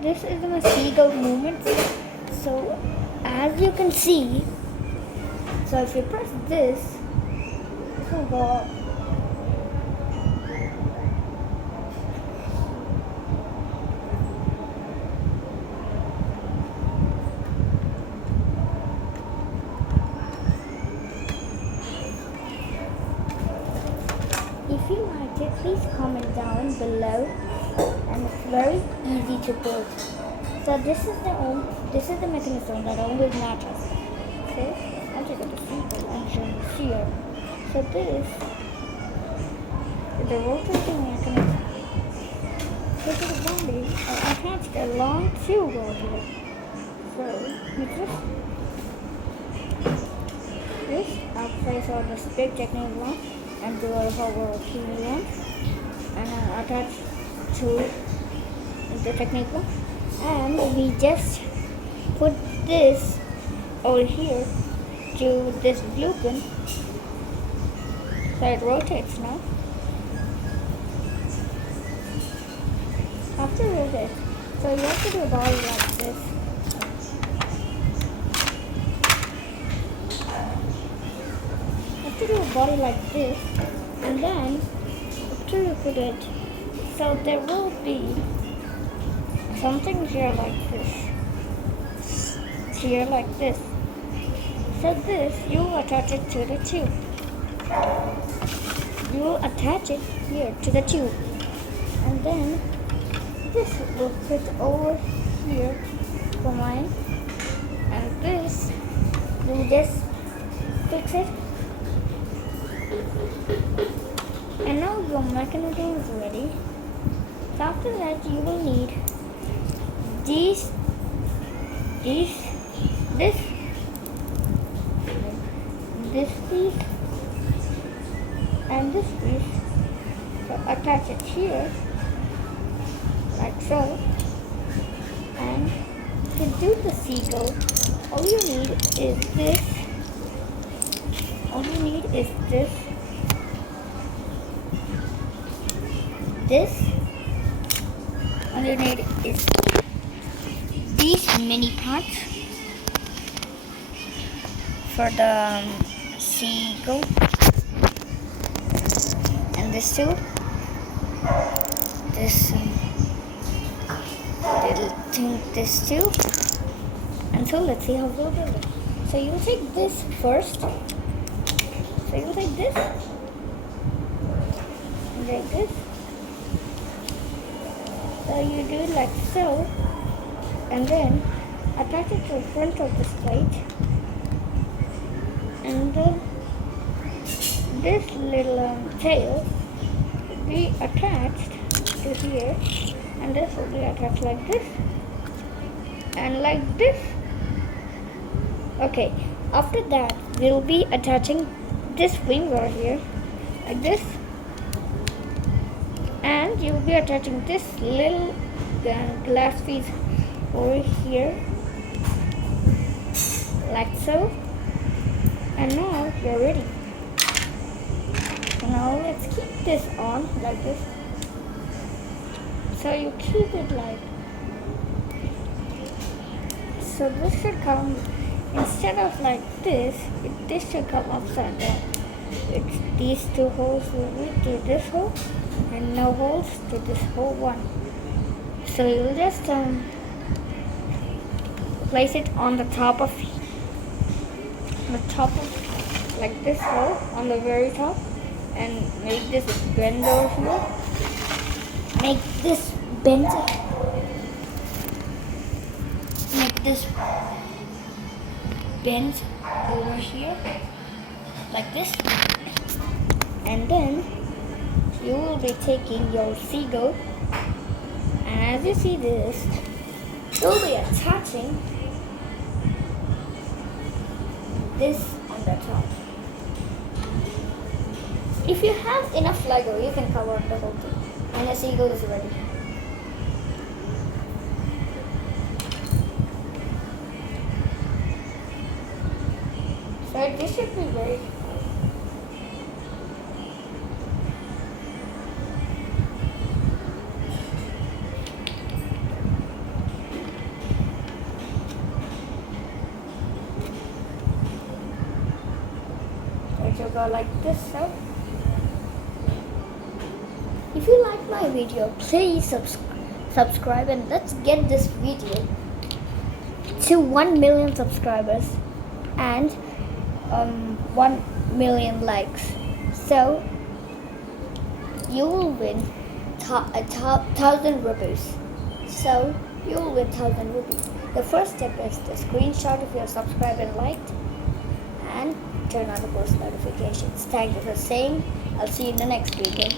this is my seagull movement. So as you can see, so if you press this will go up. If you like it, please comment down below, and it's very easy to build. So this is the mechanism that always matters. Okay, I'm just going to simple engine here. So this is the rotating mechanism. So to the body, I attached a long tube over here. So you just this outside on this big technique one and do a hover key one, and attach to the technique one, and we just put this over here to this blue pin so it rotates now. After it rotates, so you have to do a body like this. To do a body like this, and then after you put it, so there will be something here like this, here like this. So this, you attach it to the tube. You attach it here to the tube, and then this will fit over here for mine, and this you just fix it. And now your mechanism is ready. So after that you will need this piece, and this piece. So attach it here, like so. And to do the seagull, all you need is this. All you need is this. All you need is these mini parts for the seagull, and this too. This little thing, this too. And so let's see how we'll build it. So you take this first. So you take this and take this. So you do it like so, and then attach it to the front of this plate, and then this little tail will be attached to here, and this will be attached like this and like this. Okay, after that we'll be attaching this wing right here like this, and you'll be attaching this little glass piece over here like so, and now you're ready. Now let's keep this on like this. So you keep it like so. This should come, instead of like this, this should come upside down. It's these two holes will be to this hole, and no holes to this hole one. So you'll just place it on the top of like this hole on the very top, and make this bend over here. Make this bend. Make this bend over here like this, and then you will be taking your seagull, and as you see this, you'll be attaching this on the top. If you have enough Lego, you can cover the whole thing, and the seagull is ready. So this should be very go like this. So if you like my video, please subscribe, and let's get this video to 1 million subscribers and 1 million likes. So you will win 1,000 rupees. So you will win 1,000 rupees. The first step is the screenshot if you are subscribed and liked, and turn on the post notifications. Thank you for saying. I'll see you in the next video.